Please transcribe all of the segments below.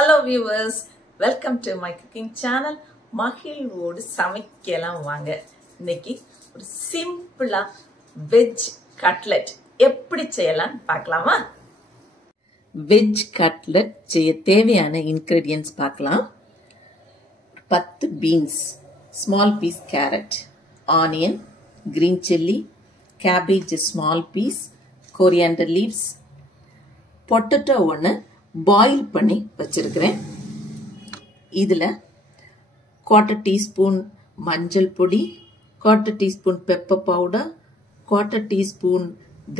Hello viewers, welcome to my cooking channel. மகிழ்வோடு சமைக்கலாம் வாங்க. இன்னைக்கு ஒரு சிம்பிளா வெஜ் கட்லெட் எப்படி செய்யலாம் பார்க்கலாமா? வெஜ் கட்லெட் செய்ய தேவையான இன்கிரிடியன்ட்ஸ் பார்க்கலாம். 10 beans, small piece carrot, onion, green chilli, cabbage small piece, coriander leaves, potato ஒன்று பாயில் பண்ணி வச்சிருக்கிறேன். இதில் 1/4 டீஸ்பூன் மஞ்சள் பொடி, 1/4 teaspoon pepper powder, 1/4 teaspoon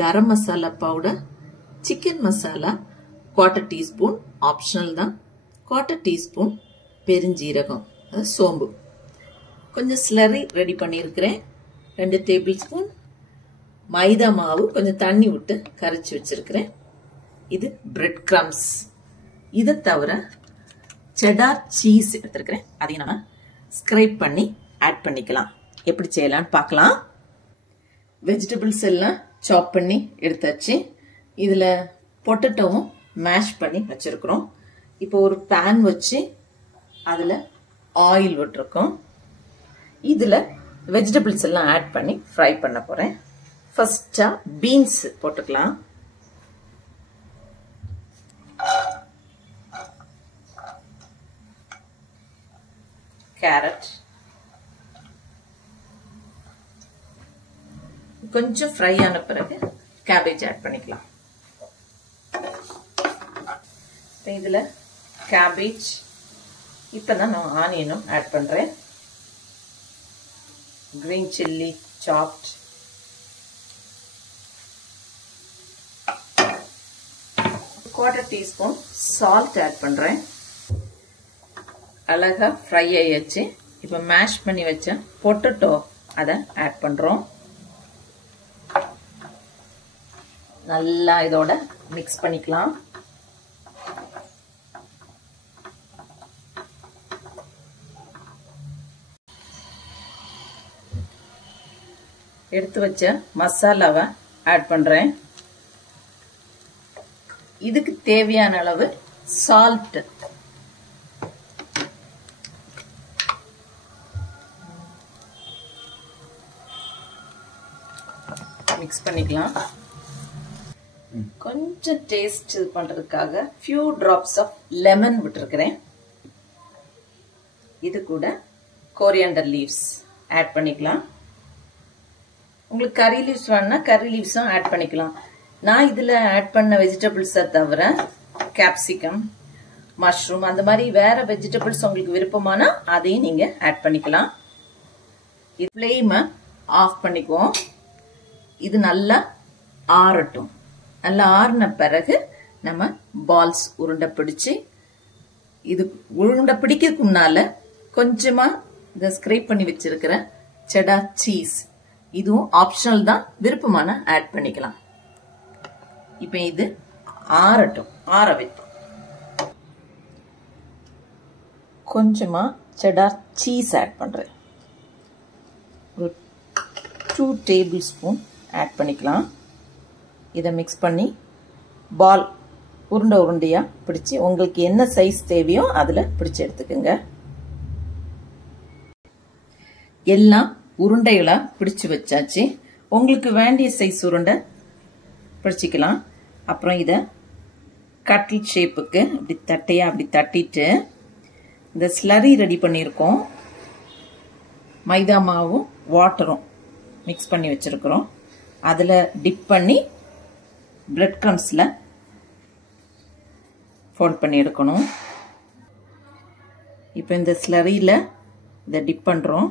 garam masala powder, chicken masala 1/4 teaspoon optional தான், 1/4 டீஸ்பூன் பெருஞ்சீரகம் சோம்பு, கொஞ்சம் ஸ்லரி ரெடி பண்ணியிருக்கிறேன், 2 டேபிள் ஸ்பூன் மைதா மாவு கொஞ்சம் தண்ணி விட்டு கரைச்சி வச்சிருக்கிறேன். இது பிரெட் கிரம்ஸ். இதை தவிர செடார் சீஸ் எடுத்திருக்கிறேன். அதையும் நம்ம ஸ்க்ரைப் பண்ணி ஆட் பண்ணிக்கலாம். எப்படி செய்யலாம்னு பார்க்கலாம். வெஜிடபிள்ஸ் எல்லாம் சாப் பண்ணி எடுத்தாச்சு. இதில் பொட்டேட்டோவும் மேஷ் பண்ணி வச்சிருக்கிறோம். இப்போ ஒரு பேன் வச்சு அதில் ஆயில் விட்டுருக்கோம். இதில் வெஜிடபிள்ஸ் எல்லாம் ஆட் பண்ணி ஃப்ரை பண்ண போகிறேன். ஃபர்ஸ்டா பீன்ஸ் போட்டுக்கலாம். கேரட் கொஞ்சம் ஃப்ரை ஆன பிறகு கேபேஜ் ஆட் பண்ணிக்கலாம். இதில் கேபேஜ், இப்போதான் நான் ஆனியனும் ஆட் பண்ணுறேன். Green chilli salt, quarter teaspoon salt add பண்றேன். அழகா ஃப்ரை ஆயிடுச்சு. இப்போ மேஷ் பண்ணி வச்ச பொட்டேட்டோ அதை ஆட் பண்றோம். நல்லா இதோட மிக்ஸ் பண்ணிக்கலாம். எடுத்து வச்ச மசாலாவை ஆட் பண்றேன். இதுக்கு தேவையான அளவு சால்ட், மிக்ஸ் பண்ணிக்கலாம். கொஞ்சம் டேஸ்ட் பண்றதுக்காக few drops ஆஃப் லெமன் விட்டுருக்கிறேன். இது கூட கொரியாண்டர் லீவ்ஸ் ஆட் பண்ணிக்கலாம். உங்களுக்கு கறி லீவ்ஸ் வேணும்னா கறி லீவ்ஸும் ஆட் பண்ணிக்கலாம். நான் இதில் ஆட் பண்ண வெஜிடபிள்ஸை தவிர கேப்சிகம், மஷ்ரூம், அந்த மாதிரி வேற வெஜிடபிள்ஸ் உங்களுக்கு விருப்பமானா அதையும் நீங்க ஆட் பண்ணிக்கலாம். இது ஃப்ளேமை ஆஃப் பண்ணிக்குவோம். இது நல்லா ஆறட்டும். நல்லா ஆறின பிறகு நம்ம பால்ஸ் உருண்டை பிடிச்சு, இது உருண்டை பிடிக்கிறதுக்கு முன்னால கொஞ்சமா இதை ஸ்க்ரைப் பண்ணி வச்சிருக்கிற செடார் சீஸ், இதுவும் ஆப்ஷனல் தான், விருப்பமான ஆட் பண்ணிக்கலாம். இப்ப இது ஆறட்டும். ஆற வைப்போம். கொஞ்சமா செடார் சீஸ் ஆட் பண்றேன். ஒரு 2 டேபிள் ஸ்பூன் ஆட் பண்ணிக்கலாம். இதை மிக்ஸ் பண்ணி பால் உருண்டை உருண்டையா பிடிச்சி உங்களுக்கு என்ன சைஸ் தேவையோ அதுல பிடிச்சு எடுத்துக்கோங்க. எல்லாம் உருண்டைகளா பிடிச்சு வச்சாச்சு. உங்களுக்கு வேண்டிய சைஸ் உருண்டை பிடிச்சிக்கலாம். அப்புறம் இதை கட்லெட் ஷேப்புக்கு இப்படி தட்டையா அப்படி தட்டிட்டு இந்த ஸ்லரி ரெடி பண்ணியிருக்கோம். மைதா மாவும் வாட்டரும் மிக்ஸ் பண்ணி வச்சிருக்கிறோம். அதில் டிப் பண்ணி பிரெட் கிரம்ஸில் ஃபோல்ட் பண்ணி எடுக்கணும். இப்போ இந்த ஸ்லரியில் இதை டிப் பண்ணுறோம்.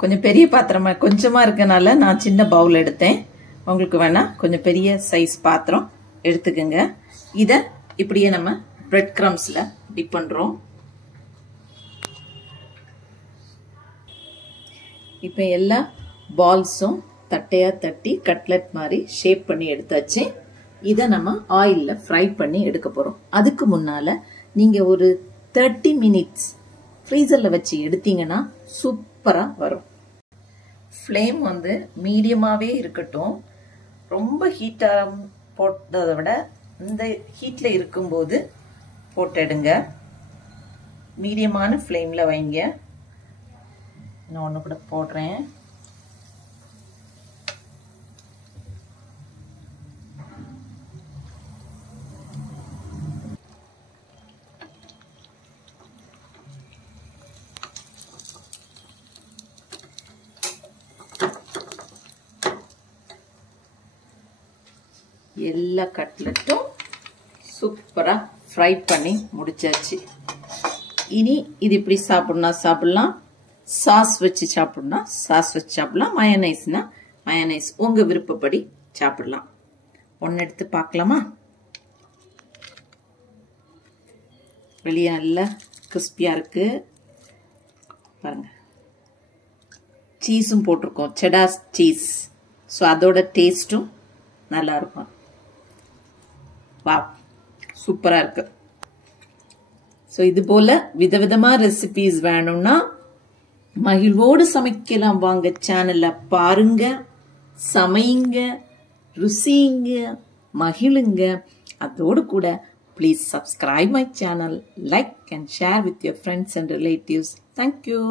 கொஞ்சம் பெரிய பாத்திரமா கொஞ்சமாக இருக்கனால நான் சின்ன பவுல் எடுத்தேன். உங்களுக்கு வேணா கொஞ்சம் பெரிய சைஸ் பாத்திரம் எடுத்துக்கோங்க. இதை இப்படியே நம்ம பிரெட் கிரம்ஸில் டிப் பண்ணுறோம். இப்போ எல்லா பால்ஸும் தட்டையாக தட்டி கட்லெட் மாதிரி ஷேப் பண்ணி எடுத்தாச்சு. இதை நம்ம ஆயிலில் ஃப்ரை பண்ணி எடுக்க போகிறோம். அதுக்கு முன்னால் நீங்கள் ஒரு 30 மினிட்ஸ் ஃப்ரீசரில் வச்சு எடுத்தீங்கன்னா சூப்பராக வரும். ஃப்ளேம் வந்து மீடியமாகவே இருக்கட்டும். ரொம்ப ஹீட்டாக போட்டதை விட இந்த ஹீட்டில் இருக்கும்போது போட்டுடுங்க. மீடியமான ஃப்ளேமில் வைங்க. நான் ஒன்று கூட போடுறேன். எல்லா கட்லெட்டும் சூப்பரா ஃப்ரை பண்ணி முடிச்சாச்சு. இனி இது இப்படி சாப்பிடணும்னா சாப்பிடலாம், சாஸ் வச்சு சாப்பிடணும்னா சாஸ் வச்சு சாப்பிடலாம், மயோனைஸ்னா மயோனைஸ், உங்க விருப்பப்படி சாப்பிடலாம். ஒன்னு எடுத்து பார்க்கலாமா? வெளியே நல்லா கிறிஸ்பியா இருக்கு பாருங்க. சீஸும் போட்டிருக்கோம், செடார் சீஸ். ஸோ அதோட டேஸ்ட்டும் நல்லா இருக்கும். வா, சூப்பரா இருக்கு. ஸோ இது போல விதவிதமா ரெசிபிஸ் வேணும்னா மகிழ்வோடு சமைக்கலாம் வாங்க. சேனல்ல பாருங்க, சமையுங்க, ருசிங்க, மகிழுங்க. அதோடு கூட please subscribe my channel, like and share with your friends and relatives. Thank you.